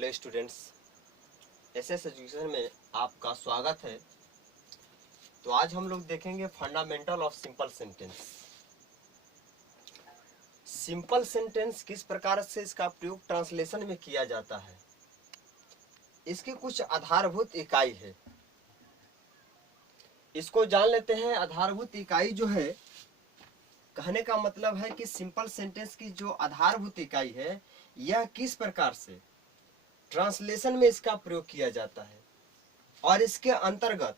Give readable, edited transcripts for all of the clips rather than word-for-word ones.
Hello students, SS education में आपका स्वागत है। तो आज हम लोग देखेंगे fundamental of simple sentence. Simple sentence किस प्रकार से इसका प्रयोग ट्रांसलेशन में किया जाता है, इसकी कुछ आधारभूत इकाई है। इसको जान लेते हैं। आधारभूत इकाई जो है, कहने का मतलब है कि सिंपल सेंटेंस की जो आधारभूत इकाई है, यह किस प्रकार से ट्रांसलेशन में इसका प्रयोग किया जाता है और इसके अंतर्गत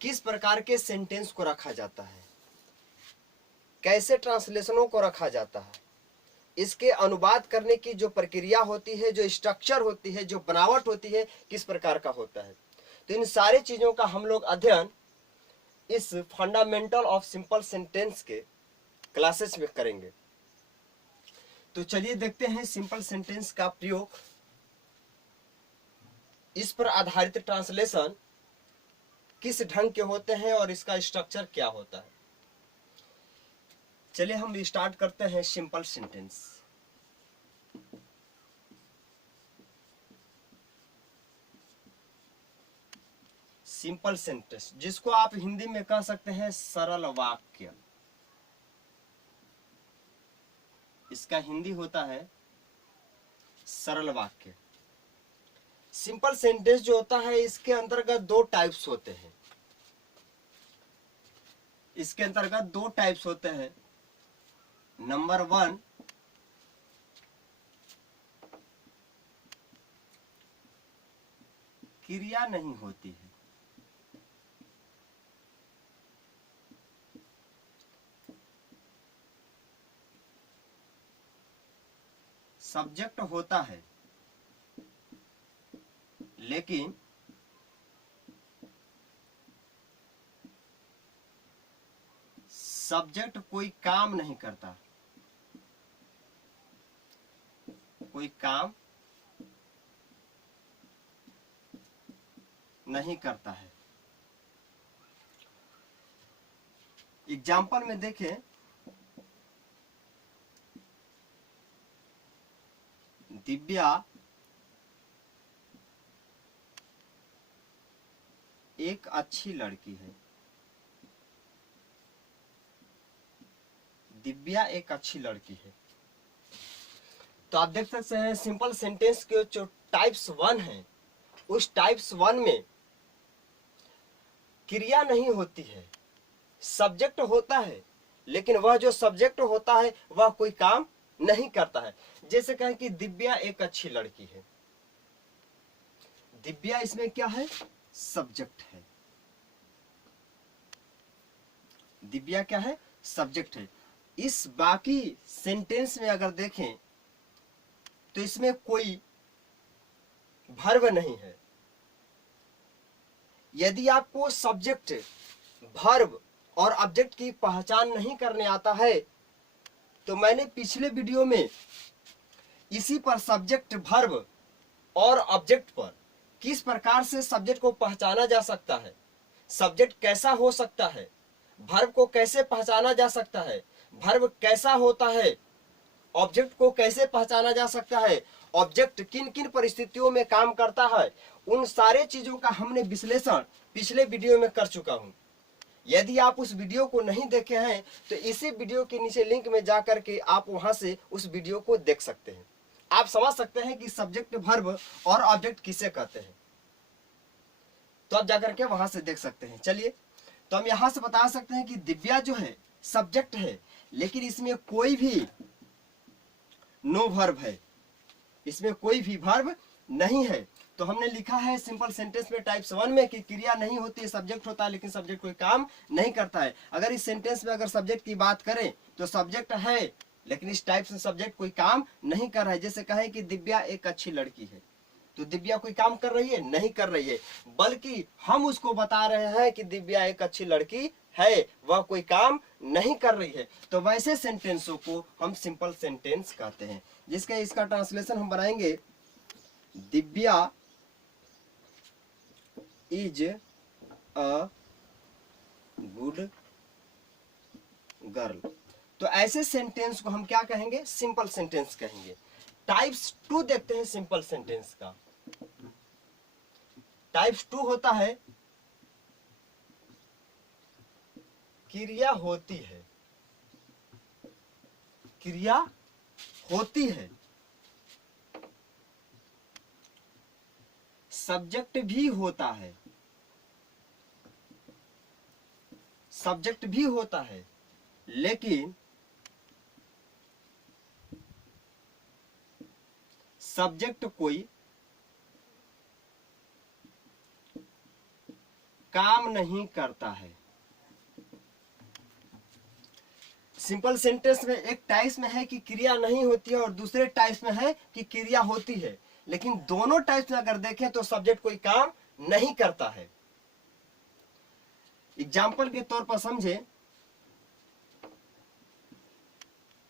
किस प्रकार के सेंटेंस को रखा जाता है, कैसे ट्रांसलेशनों को रखा जाता है, इसके अनुवाद करने की जो प्रक्रिया होती है, जो स्ट्रक्चर होती है, जो बनावट होती है, किस प्रकार का होता है। तो इन सारी चीजों का हम लोग अध्ययन इस फंडामेंटल ऑफ सिंपल सेंटेंस के क्लासेस में करेंगे। तो चलिए देखते हैं सिंपल सेंटेंस का प्रयोग, इस पर आधारित ट्रांसलेशन किस ढंग के होते हैं और इसका स्ट्रक्चर क्या होता है। चलिए हम स्टार्ट करते हैं सिंपल सेंटेंस। सिंपल सेंटेंस जिसको आप हिंदी में कह सकते हैं सरल वाक्य, इसका हिंदी होता है सरल वाक्य। सिंपल सेंटेंस जो होता है, इसके अंतर्गत दो टाइप्स होते हैं। इसके अंतर्गत दो टाइप्स होते हैं। नंबर 1, क्रिया नहीं होती है। सब्जेक्ट होता है लेकिन सब्जेक्ट कोई काम नहीं करता, कोई काम नहीं करता है। एग्जाम्पल में देखें, दिव्या एक अच्छी लड़की है। दिव्या एक अच्छी लड़की है। तो आप देख सकते हैं सिंपल सेंटेंस के जो टाइप्स 1 है, उस टाइप्स 1 में क्रिया नहीं होती है, सब्जेक्ट होता है, लेकिन वह जो सब्जेक्ट होता है वह कोई काम नहीं करता है। जैसे कहें कि दिव्या एक अच्छी लड़की है। दिव्या इसमें क्या है? सब्जेक्ट है। दिव्या क्या है? सब्जेक्ट है। इस बाकी सेंटेंस में अगर देखें तो इसमें कोई वर्ब नहीं है। यदि आपको सब्जेक्ट, वर्ब और ऑब्जेक्ट की पहचान नहीं करने आता है, तो मैंने पिछले वीडियो में इसी पर सब्जेक्ट, वर्ब और ऑब्जेक्ट पर किस प्रकार से सब्जेक्ट को पहचाना जा सकता है, सब्जेक्ट कैसा हो सकता है, वर्ब को कैसे पहचाना जा सकता है, वर्ब कैसा होता है, ऑब्जेक्ट को कैसे पहचाना जा सकता है, ऑब्जेक्ट किन किन परिस्थितियों में काम करता है, उन सारे चीजों का हमने विश्लेषण पिछले वीडियो में कर चुका हूं। यदि आप उस वीडियो को नहीं देखे हैं तो इसी वीडियो के नीचे लिंक में जाकर के आप वहां से उस वीडियो को देख सकते हैं। आप समझ सकते हैं कि सब्जेक्ट, वर्ब और ऑब्जेक्ट किसे कहते हैं। तो आप जाकर के वहां से देख सकते हैं। चलिए, तो हम यहां से बता सकते हैं कि दिव्या जो है सब्जेक्ट है, लेकिन इसमें कोई भी नो वर्ब है, इसमें कोई भी वर्ब नहीं है। तो हमने लिखा है सिंपल सेंटेंस में टाइप्स 1 में कि क्रिया नहीं होती है, सब्जेक्ट होता है, लेकिन सब्जेक्ट कोई काम नहीं करता है। अगर इस सेंटेंस में अगर सब्जेक्ट की बात करें तो सब्जेक्ट है, लेकिन इस टाइप से सब्जेक्ट कोई काम नहीं कर रहा है। जैसे कहें कि दिव्या एक अच्छी लड़की है, तो दिव्या कोई काम कर रही है? नहीं कर रही है, बल्कि हम उसको बता रहे हैं कि दिव्या एक अच्छी लड़की है, वह कोई काम नहीं कर रही है। तो वैसे सेंटेंसों को हम सिंपल सेंटेंस कहते हैं, जिसका इसका ट्रांसलेशन हम बनाएंगे, Divya is a good girl. तो ऐसे सेंटेंस को हम क्या कहेंगे? सिंपल सेंटेंस कहेंगे। टाइप्स 2 देखते हैं सिंपल सेंटेंस का। टाइप्स 2 होता है क्रिया होती है, क्रिया होती है, सब्जेक्ट भी होता है, सब्जेक्ट भी होता है, लेकिन सब्जेक्ट कोई काम नहीं करता है। सिंपल सेंटेंस में एक टाइप्स में है कि क्रिया नहीं होती है और दूसरे टाइप्स में है कि क्रिया होती है, लेकिन दोनों टाइप्स में अगर देखें तो सब्जेक्ट कोई काम नहीं करता है। एग्जाम्पल के तौर पर समझे,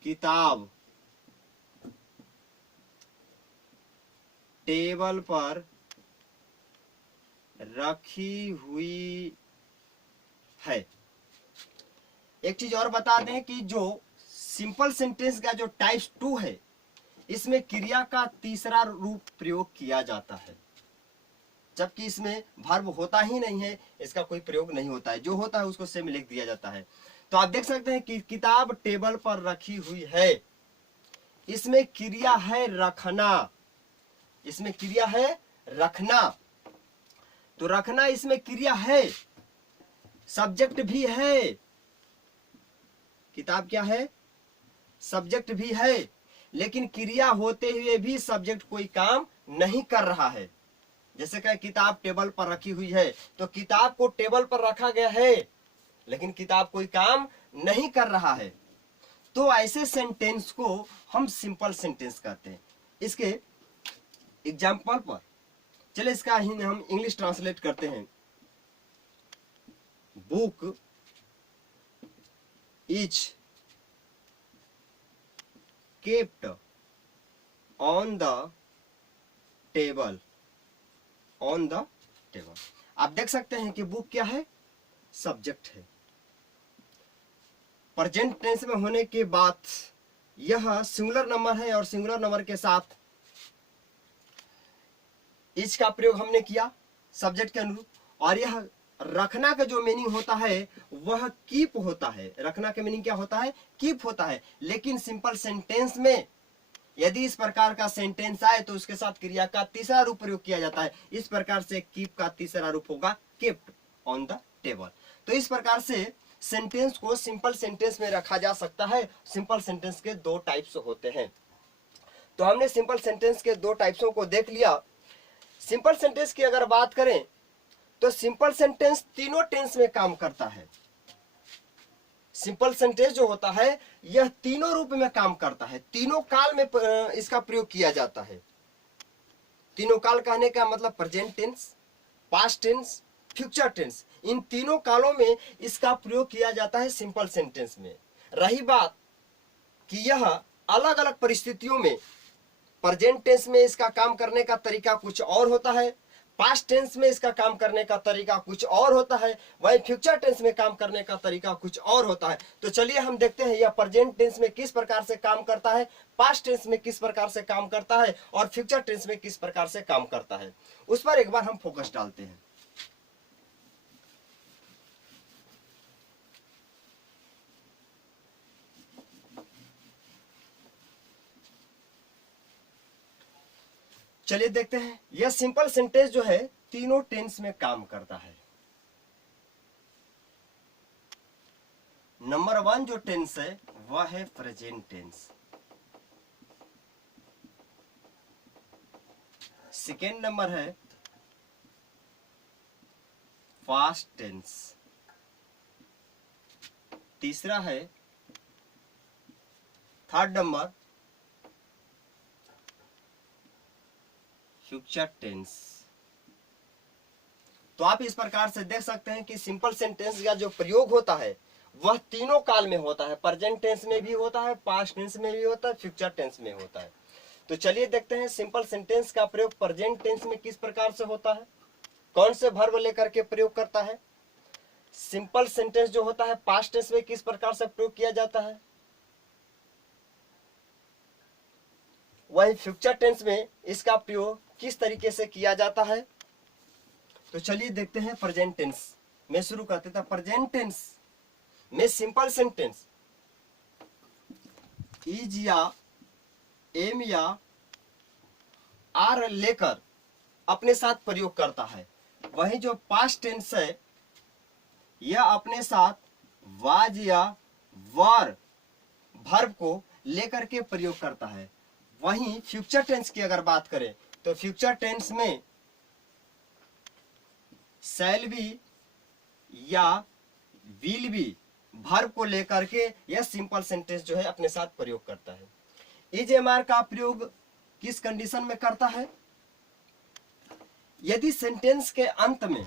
किताब टेबल पर रखी हुई है। एक चीज और बता दें कि जो सिंपल सेंटेंस का जो टाइप्स 2 है, इसमें क्रिया का तीसरा रूप प्रयोग किया जाता है, जबकि इसमें वर्ब होता ही नहीं है, इसका कोई प्रयोग नहीं होता है, जो होता है उसको सेम लिख दिया जाता है। तो आप देख सकते हैं कि किताब टेबल पर रखी हुई है, इसमें क्रिया है रखना, इसमें क्रिया है रखना, तो रखना इसमें क्रिया है, सब्जेक्ट भी है, किताब क्या है, सब्जेक्ट भी है, लेकिन क्रिया होते हुए भी सब्जेक्ट कोई काम नहीं कर रहा है। जैसे कि किताब टेबल पर रखी हुई है, तो किताब को टेबल पर रखा गया है, लेकिन किताब कोई काम नहीं कर रहा है। तो ऐसे सेंटेंस को हम सिंपल सेंटेंस कहते हैं। इसके एग्जाम्पल पर चले, इसका ही हम इंग्लिश ट्रांसलेट करते हैं। Book is kept on the table, on the table. आप देख सकते हैं कि बुक क्या है, सब्जेक्ट है। प्रेजेंट टेंस में होने के बाद यह सिंगुलर नंबर है और सिंगुलर नंबर के साथ इज का प्रयोग हमने किया सब्जेक्ट के अनुरूप, और यह रखना का जो मीनिंग होता है वह कीप होता है। रखना का मीनिंग क्या होता है, कीप होता है। लेकिन सिंपल सेंटेंस में यदि इस प्रकार का सेंटेंस आए तो उसके साथ क्रिया का तीसरा रूप प्रयोग किया जाता है। इस प्रकार से कीप का तीसरा रूप होगा केप्ट ऑन द टेबल। तो इस प्रकार से सेंटेंस को सिंपल सेंटेंस में रखा जा सकता है। सिंपल सेंटेंस के दो टाइप्स होते हैं। तो हमने सिंपल सेंटेंस के दो टाइप्सों को देख लिया। सिंपल सेंटेंस की अगर बात करें तो सिंपल सेंटेंस तीनों टेंस में काम करता है। सिंपल सेंटेंस जो होता है यह तीनों रूप में काम करता है, तीनों काल में इसका प्रयोग किया जाता है। तीनों काल कहने का मतलब present tense, past tense, future tense, इन तीनों कालों में इसका प्रयोग किया जाता है सिंपल सेंटेंस में। रही बात कि यह अलग अलग परिस्थितियों में प्रेजेंट टेंस में इसका काम करने का तरीका कुछ और होता है, पास्ट टेंस में इसका काम करने का तरीका कुछ और होता है, वहीं फ्यूचर टेंस में काम करने का तरीका कुछ और होता है। तो चलिए हम देखते हैं यह प्रेजेंट टेंस में किस प्रकार से काम करता है, पास्ट टेंस में किस प्रकार से काम करता है और फ्यूचर टेंस में किस प्रकार से काम करता है, उस पर एक बार हम फोकस डालते हैं। चलिए देखते हैं। यह सिंपल सेंटेंस जो है तीनों टेंस में काम करता है। नंबर 1 जो टेंस है वह है प्रेजेंट टेंस। सेकेंड नंबर है पास्ट टेंस। तीसरा है, थर्ड नंबर फ्यूचर टेंस। तो आप इस प्रकार से देख सकते हैं कि सिंपल सेंटेंस का जो प्रयोग होता है वह तीनों काल में होता है। प्रेजेंट टेंस में भी होता है, पास्ट टेंस में भी होता है, फ्यूचर टेंस में होता है। तो चलिए देखते हैं सिंपल सेंटेंस का प्रयोग प्रेजेंट टेंस में किस प्रकार से होता है, कौन से वर्ब लेकर के प्रयोग करता है। सिंपल सेंटेंस जो होता है पास्ट टेंस में किस प्रकार से प्रयोग किया जाता है, वही फ्यूचर टेंस में इसका प्रयोग किस तरीके से किया जाता है। तो चलिए देखते हैं प्रेजेंट टेंस में शुरू करते थे। प्रेजेंट टेंस में सिंपल सेंटेंस इज या एम या आर लेकर अपने साथ प्रयोग करता है। वही जो पास्ट टेंस है यह अपने साथ वाज या वर वर्ब को लेकर के प्रयोग करता है। वहीं फ्यूचर टेंस की अगर बात करें तो फ्यूचर टेंस में शैल बी या विल बी वर्ब को लेकर के यह सिंपल सेंटेंस जो है अपने साथ प्रयोग करता है। इज एम आर का प्रयोग किस कंडीशन में करता है? यदि सेंटेंस के अंत में,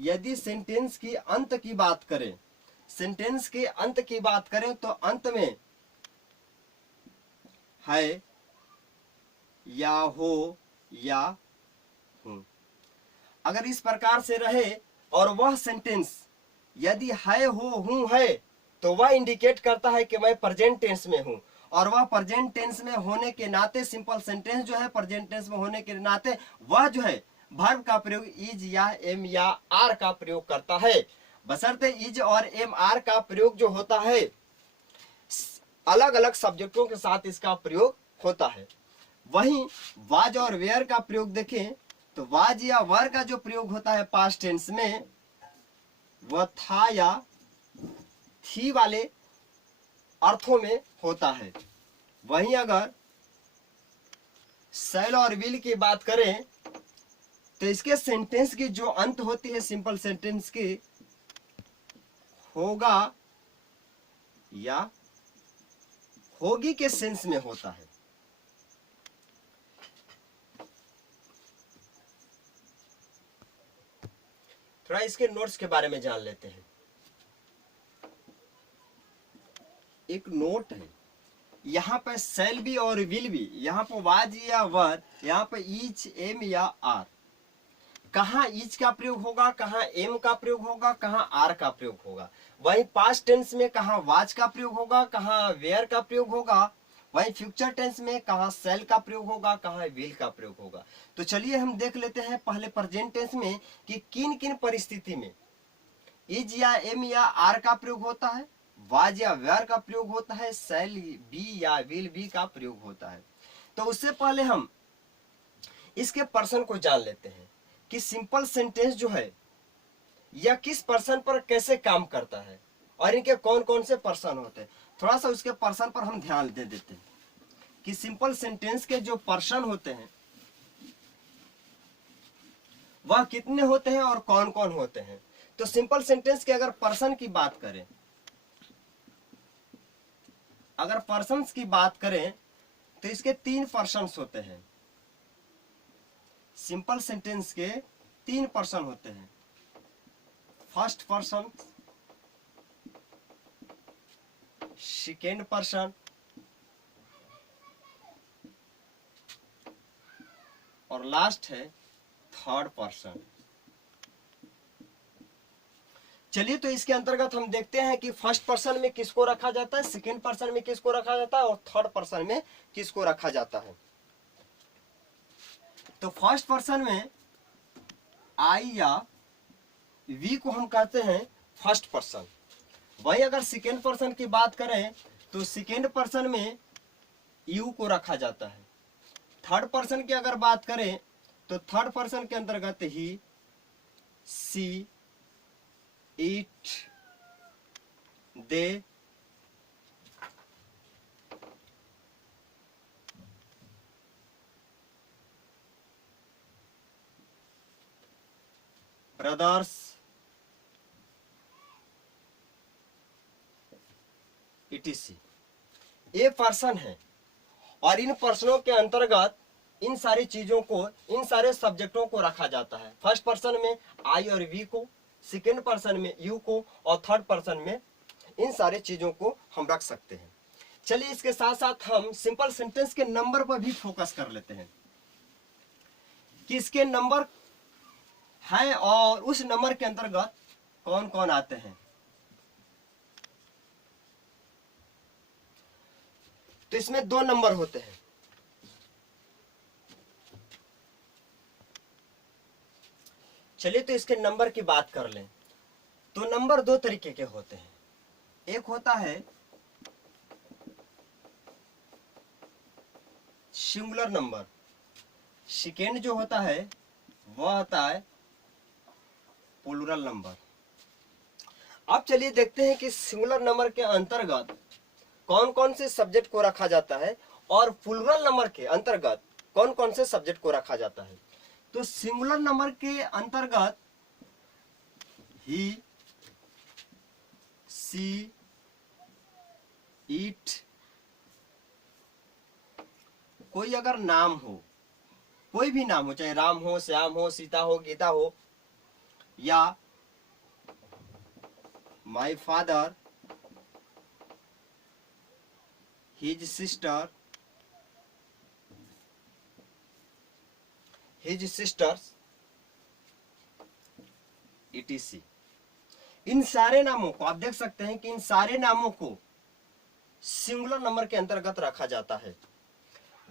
यदि सेंटेंस की अंत की बात करें, सेंटेंस के अंत की बात करें तो अंत में है या हो या हूं, अगर इस प्रकार से रहे और वह सेंटेंस यदि है हो हूं है तो वह इंडिकेट करता है कि मैं प्रेजेंट टेंस में हूं, और वह प्रेजेंट टेंस में होने के नाते सिंपल सेंटेंस जो है प्रेजेंट टेंस में होने के नाते वह जो है वर्ब का प्रयोग इज या एम या आर का प्रयोग करता है। बशर्ते इज और एम आर का प्रयोग जो होता है अलग अलग सब्जेक्टों के साथ इसका प्रयोग होता है। वहीं वाज और वेयर का प्रयोग देखें तो वाज या वर का जो प्रयोग होता है पास्ट टेंस में वह था या थी वाले अर्थों में होता है। वहीं अगर शैल और विल की बात करें तो इसके सेंटेंस की जो अंत होती है सिंपल सेंटेंस की होगा या होगी के सेंस में होता है। थोड़ा इसके नोट्स के बारे में जान लेते हैं। एक नोट है, यहाँ पे शैल बी और विल बी, यहाँ पर वाज या वर, यहाँ पे ईच एम या आर। कहाँ ईच का प्रयोग होगा, कहाँ एम का प्रयोग होगा, कहाँ आर का प्रयोग होगा। वहीं पास्ट टेंस में कहाँ वाज का प्रयोग होगा, कहाँ वेयर का प्रयोग होगा। वहीं फ्यूचर टेंस में कहाँ शैल का प्रयोग होगा, कहाँ विल का प्रयोग होगा। तो चलिए हम देख लेते हैं पहले प्रेजेंट टेंस में कि किन किन परिस्थिति में इज या एम या आर का प्रयोग होता है, वाज या वेयर का प्रयोग होता है, शैल बी या विल बी का प्रयोग होता है। तो उससे पहले हम इसके पर्सन को जान लेते हैं कि सिंपल सेंटेंस जो है यह किस पर्सन पर कैसे काम करता है और इनके कौन कौन से पर्सन होते हैं। थोड़ा सा उसके पर्सन पर हम ध्यान दे देते हैं कि सिंपल सेंटेंस के जो पर्सन होते हैं वह कितने होते हैं और कौन कौन होते हैं। तो सिंपल सेंटेंस के अगर पर्सन की बात करें, अगर पर्सन्स की बात करें तो इसके 3 पर्सन्स होते हैं। सिंपल सेंटेंस के 3 पर्सन होते हैं। फर्स्ट पर्सन, सेकेंड पर्सन और लास्ट है थर्ड पर्सन। चलिए तो इसके अंतर्गत हम देखते हैं कि फर्स्ट पर्सन में किसको रखा जाता है, सेकेंड पर्सन में किसको रखा जाता है और थर्ड पर्सन में किसको रखा जाता है। तो फर्स्ट पर्सन में आई या वी को हम कहते हैं फर्स्ट पर्सन। वही अगर सेकेंड पर्सन की बात करें तो सेकेंड पर्सन में यू को रखा जाता है। थर्ड पर्सन की अगर बात करें तो थर्ड पर्सन के अंतर्गत ही सी, इट, दे, ब्रदर्स, etc ये पर्सन है। और इन पर्सनों के अंतर्गत इन सारी चीजों को, इन सारे सब्जेक्टों को रखा जाता है। फर्स्ट पर्सन में आई और वी को, सेकेंड पर्सन में यू को और थर्ड पर्सन में इन सारे चीजों को हम रख सकते हैं। चलिए इसके साथ साथ हम सिंपल सेंटेंस के नंबर पर भी फोकस कर लेते हैं कि इसके नंबर है और उस नंबर के अंतर्गत कौन कौन आते हैं। तो इसमें 2 नंबर होते हैं। चलिए तो इसके नंबर की बात कर लें। तो नंबर दो तरीके के होते हैं। एक होता है सिंगुलर नंबर, सेकेंड जो होता है वह होता है प्लूरल नंबर। अब चलिए देखते हैं कि सिंगुलर नंबर के अंतर्गत कौन कौन से सब्जेक्ट को रखा जाता है और प्लूरल नंबर के अंतर्गत कौन कौन से सब्जेक्ट को रखा जाता है। तो सिंगुलर नंबर के अंतर्गत ही, सी, इट, कोई अगर नाम हो, कोई भी नाम हो, चाहे राम हो, श्याम हो, सीता हो, गीता हो, या my father, his sister, his sisters, etc। इन सारे नामों को आप देख सकते हैं कि इन सारे नामों को सिंगुलर नंबर के अंतर्गत रखा जाता है।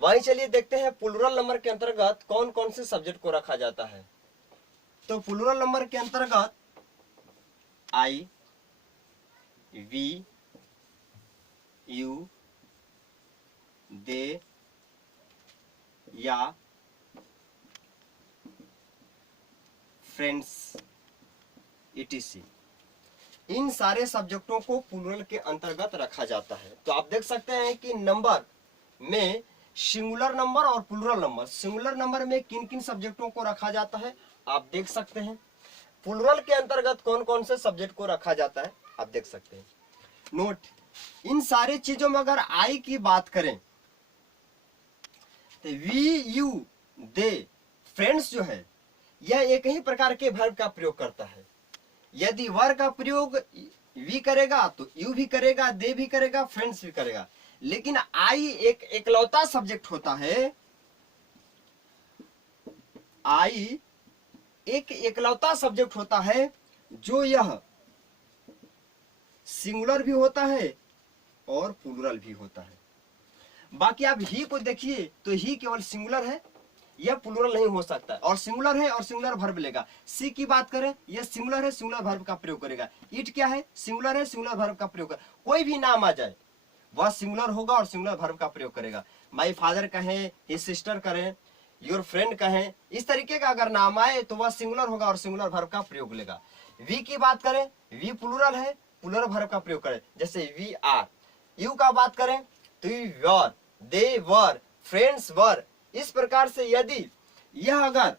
वहीं चलिए देखते हैं प्लूरल नंबर के अंतर्गत कौन कौन से सब्जेक्ट को रखा जाता है। तो प्लूरल नंबर के अंतर्गत आई, वी, यू, दे, या, फ्रेंड्स, etc। इन सारे सब्जेक्टों को प्लूरल के अंतर्गत रखा जाता है। तो आप देख सकते हैं कि नंबर में सिंगुलर नंबर और प्लूरल नंबर, सिंगुलर नंबर में किन किन सब्जेक्टों को रखा जाता है आप देख सकते हैं। प्लूरल के अंतर्गत कौन कौन से सब्जेक्ट को रखा जाता है आप देख सकते हैं। नोट, इन सारे चीजों में अगर आई की बात करें तो वी, यू, दे, फ्रेंड्स जो है यह एक ही प्रकार के वर्ब का प्रयोग करता है। यदि वर्ब का प्रयोग वी करेगा तो यू भी करेगा, दे भी करेगा, फ्रेंड्स भी करेगा। लेकिन आई एक एकलौता सब्जेक्ट होता है, आई एक एकलौता सब्जेक्ट होता है जो यह सिंगुलर भी होता है और प्लूरल भी होता है। बाकी आप ही को देखिए तो ही केवल सिंगुलर है, यह प्लूरल नहीं हो सकता, और सिंगुलर है और सिंगुलर वर्ब लेगा। सी की बात करें, यह सिंगुलर है, सिंगुलर वर्ब का प्रयोग करेगा। इट क्या है, सिंगुलर है, सिंगुलर वर्ब का प्रयोग कर, कोई भी नाम आ जाए वह सिंगुलर होगा और सिंगुलर वर्ब का प्रयोग करेगा। माय फादर कहें, हिज सिस्टर करें, योर फ्रेंड कहें, इस तरीके का अगर नाम आए तो वह सिंगुलर होगा और सिंगुलर वर्ब का प्रयोग लेगा। वी की बात करें, वी प्लूरल है, प्लूरल वर्ब का प्रयोग करें, जैसे वी आर। यू का बात करें तो you were, they were, friends were. इस प्रकार से यदि यह अगर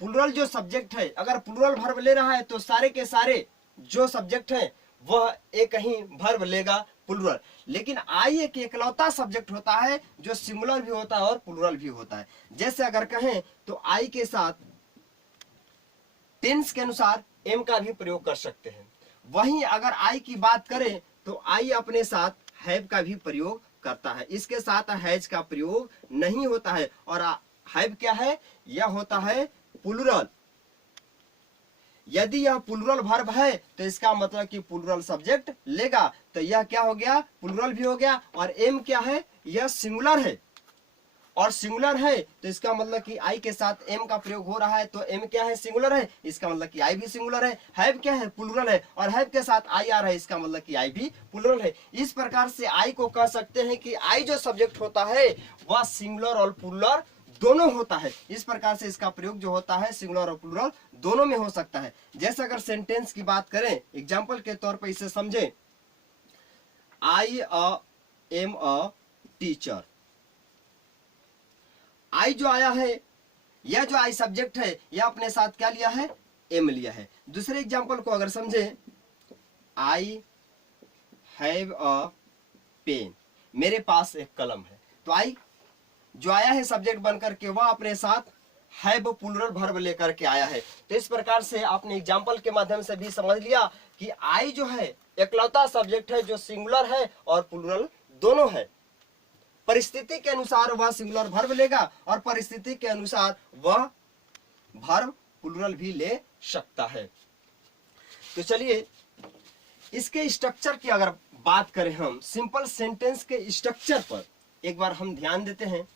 प्लूरल जो सब्जेक्ट है अगर प्लूरल वर्ब ले रहा है तो सारे के सारे जो सब्जेक्ट हैं वह एक ही वर्ब लेगा, प्लूरल। लेकिन आई एक एकलौता सब्जेक्ट होता है जो सिंगुलर भी होता है और प्लूरल भी होता है। जैसे अगर कहें तो आई के साथ टेंस के अनुसार एम का भी प्रयोग कर सकते हैं। वहीं अगर आई की बात करें तो आई अपने साथ हैव का भी प्रयोग करता है, इसके साथ हैज का प्रयोग नहीं होता है। और हैव क्या है, यह होता है प्लूरल। यदि यह प्लूरल वर्ब है तो इसका मतलब कि प्लूरल सब्जेक्ट लेगा, तो यह क्या हो गया, प्लूरल भी हो गया। और एम क्या है, यह सिंगुलर है, और सिंगुलर है तो इसका मतलब कि आई के साथ एम का प्रयोग हो रहा है, तो एम क्या है, सिंगुलर है, इसका मतलब कि आई भी सिंगुलर है। हैव क्या है, प्लूरल है, और हैव के साथ आई आ रहा है, इसका मतलब कि आई भी प्लूरल है। इस प्रकार से आई को कह सकते हैं कि आई जो सब्जेक्ट होता है वह सिंगुलर और प्लूरल दोनों होता है। इस प्रकार से इसका प्रयोग जो होता है सिंगुलर और प्लूरल दोनों में हो सकता है। जैसे अगर सेंटेंस की बात करें, एग्जाम्पल के तौर पर इसे समझें, आई एम अ टीचर। आई जो आया है, यह जो आई सब्जेक्ट है यह अपने साथ क्या लिया है, एम लिया है। दूसरे एग्जाम्पल को अगर समझे, आई हैव अ पेन, मेरे पास एक कलम है। तो आई जो आया है सब्जेक्ट बनकर के वह अपने साथ हैव प्लूरल वर्ब लेकर के आया है। तो इस प्रकार से आपने एग्जाम्पल के माध्यम से भी समझ लिया कि आई जो है एकलौता सब्जेक्ट है जो सिंगुलर है और प्लूरल दोनों है। परिस्थिति के अनुसार वह सिंगुलर वर्ब लेगा और परिस्थिति के अनुसार वह वर्ब प्लूरल भी ले सकता है। तो चलिए इसके स्ट्रक्चर की अगर बात करें, हम सिंपल सेंटेंस के स्ट्रक्चर पर एक बार हम ध्यान देते हैं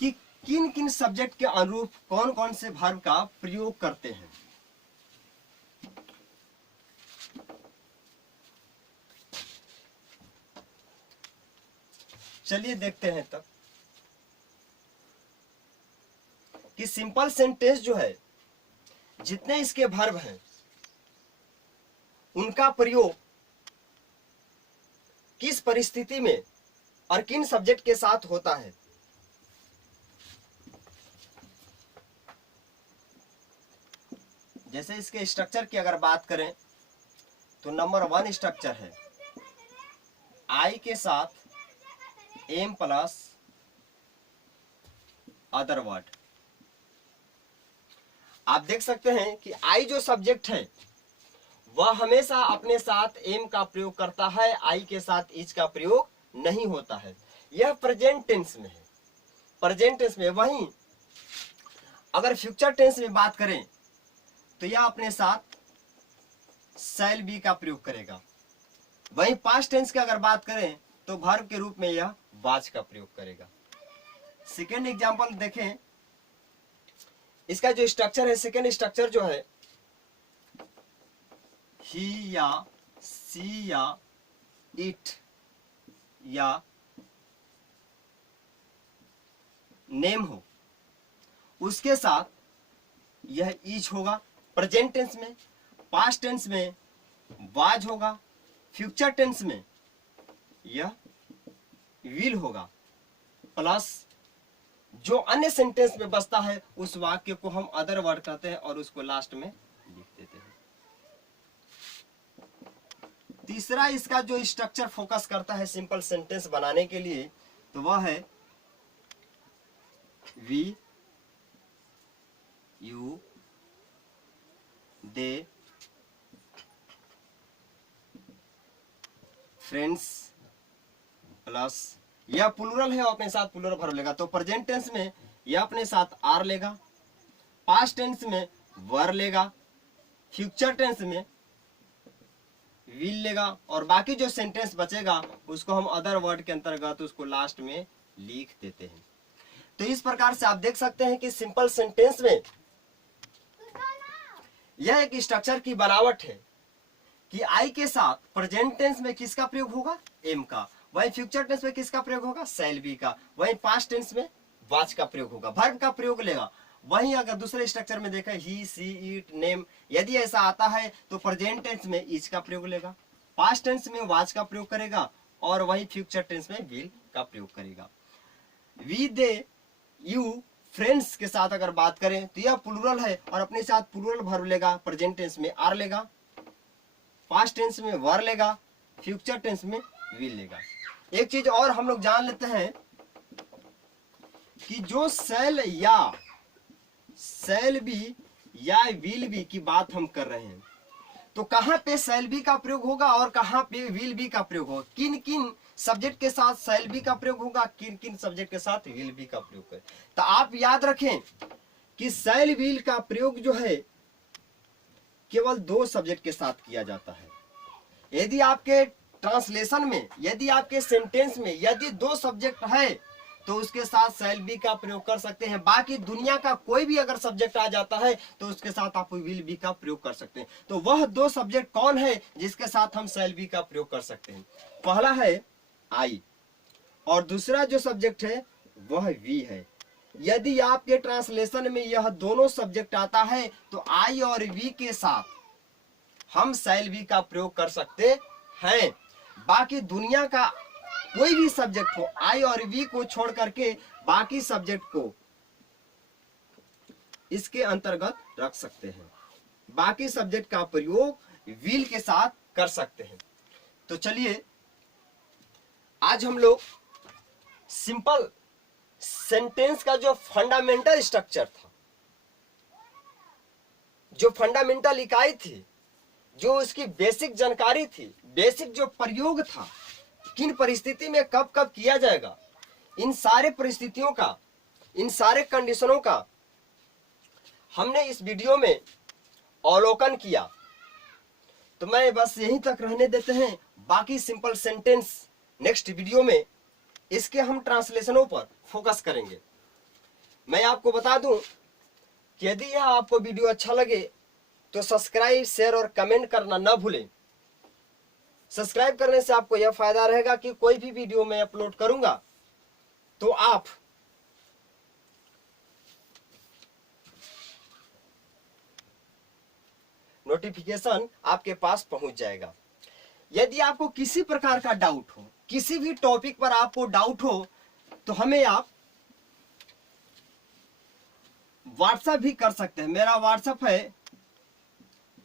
कि किन किन सब्जेक्ट के अनुरूप कौन कौन से वर्ब का प्रयोग करते हैं। चलिए देखते हैं तब कि सिंपल सेंटेंस जो है, जितने इसके वर्ब हैं उनका प्रयोग किस परिस्थिति में और किन सब्जेक्ट के साथ होता है। जैसे इसके स्ट्रक्चर की अगर बात करें तो नंबर 1 स्ट्रक्चर है आई के साथ एम प्लस अदर वर्ड। आप देख सकते हैं कि आई जो सब्जेक्ट है वह हमेशा अपने साथ एम का प्रयोग करता है, आई के साथ इज का प्रयोग नहीं होता है। यह प्रेजेंट टेंस में है, प्रेजेंट टेंस में। वहीं अगर फ्यूचर टेंस में बात करें तो यह अपने साथ शैल बी का प्रयोग करेगा। वहीं पास्ट टेंस की अगर बात करें तो वर्ब के रूप में यह वाज का प्रयोग करेगा। सेकेंड एग्जांपल देखें, इसका जो स्ट्रक्चर है, सेकेंड स्ट्रक्चर जो है ही या सी या इट या नेम हो, उसके साथ यह इज होगा प्रेजेंट टेंस में, पास्ट टेंस में वाज होगा, फ्यूचर टेंस में यह विल होगा, प्लस जो अन्य सेंटेंस में बसता है उस वाक्य को हम अदर वर्ड कहते हैं और उसको लास्ट में लिख देते हैं। तीसरा इसका जो स्ट्रक्चर फोकस करता है सिंपल सेंटेंस बनाने के लिए तो वह है we, you, they, friends plus यह प्लूरल है और अपने साथ प्लूरल वर्ब लेगा। तो प्रेजेंट टेंस में यह अपने साथ आर लेगा, पास्ट टेंस में वर लेगा, फ्यूचर टेंस में विल लेगा और बाकी जो सेंटेंस बचेगा उसको हम अदर वर्ड के अंतर्गत उसको लास्ट में लिख देते हैं। तो इस प्रकार से आप देख सकते हैं कि सिंपल सेंटेंस में यह एक स्ट्रक्चर की बनावट है कि आई के साथ प्रेजेंट टेंस में किसका प्रयोग होगा, एम का, वही फ्यूचर टेंस में किसका प्रयोग होगा, शैल बी का, वही पास्ट टेंस में वाज का प्रयोग होगा, वर्ब का प्रयोग लेगा। वहीं अगर दूसरे स्ट्रक्चर में देखें ही, सी, इट, नेम, यदि ऐसा आता है तो प्रेजेंट टेंस में इज का प्रयोग लेगा, पास्ट टेंस में वाज का प्रयोग करेगा और वही फ्यूचर टेंस में विल का प्रयोग करेगा। वी, दे, यू, फ्रेंड्स के साथ अगर बात करें तो यह प्लूरल है और अपने साथ प्लूरल वर्ब लेगा, प्रेजेंट टेंस में आर लेगा, पास्ट टेंस में वर लेगा, फ्यूचर टेंस में विल लेगा। एक चीज और हम लोग जान लेते हैं कि जो शैल या शैल बी या विल बी की बात हम कर रहे हैं तो कहां पे शैल बी का प्रयोग होगा और कहां पे विल बी का प्रयोग होगा, किन किन सब्जेक्ट के साथ शैल बी का प्रयोग होगा, किन किन सब्जेक्ट के साथ विल बी का प्रयोग करें। तो आप याद रखें कि शैल विल का प्रयोग जो है केवल 2 सब्जेक्ट के साथ किया जाता है। यदि आपके ट्रांसलेशन में, यदि आपके सेंटेंस में यदि 2 सब्जेक्ट है तो उसके साथ शैल बी का प्रयोग कर सकते हैं। बाकी दुनिया का कोई भी अगर सब्जेक्ट आ जाता है तो उसके साथ आप विल बी का प्रयोग कर सकते हैं। तो वह 2 सब्जेक्ट कौन है जिसके साथ हम शैल बी का प्रयोग कर सकते हैं? पहला है आई और दूसरा जो सब्जेक्ट है वह वी है। यदि आपके ट्रांसलेशन में यह दोनों सब्जेक्ट आता है तो आई और वी के साथ हम शैल बी का प्रयोग कर सकते हैं। बाकी दुनिया का कोई भी सब्जेक्ट हो, आई और वी को छोड़ करके बाकी सब्जेक्ट को इसके अंतर्गत रख सकते हैं। बाकी सब्जेक्ट का प्रयोग विल के साथ कर सकते हैं। तो चलिए आज हम लोग सिंपल सेंटेंस का जो फंडामेंटल स्ट्रक्चर था, जो फंडामेंटल इकाई थी, जो उसकी बेसिक जानकारी थी, बेसिक जो प्रयोग था, किन परिस्थिति में कब कब किया जाएगा, इन सारे परिस्थितियों का, इन सारे कंडीशनों का हमने इस वीडियो में अवलोकन किया। तो मैं बस यहीं तक रहने देते हैं। बाकी सिंपल सेंटेंस नेक्स्ट वीडियो में इसके हम ट्रांसलेशनों पर फोकस करेंगे। मैं आपको बता दूं कि यदि यह आपको वीडियो अच्छा लगे तो सब्सक्राइब, शेयर और कमेंट करना ना भूलें। सब्सक्राइब करने से आपको यह फायदा रहेगा कि कोई भी वीडियो मैं अपलोड करूंगा तो आप नोटिफिकेशन आपके पास पहुंच जाएगा। यदि आपको किसी प्रकार का डाउट हो, किसी भी टॉपिक पर आपको डाउट हो, तो हमें आप व्हाट्सएप भी कर सकते हैं। मेरा व्हाट्सएप है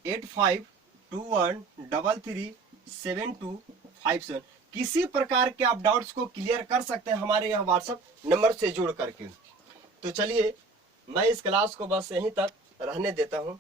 8521337257। किसी प्रकार के आप डाउट्स को क्लियर कर सकते हैं हमारे यह व्हाट्सएप नंबर से जुड़ करके। तो चलिए मैं इस क्लास को बस यहीं तक रहने देता हूं।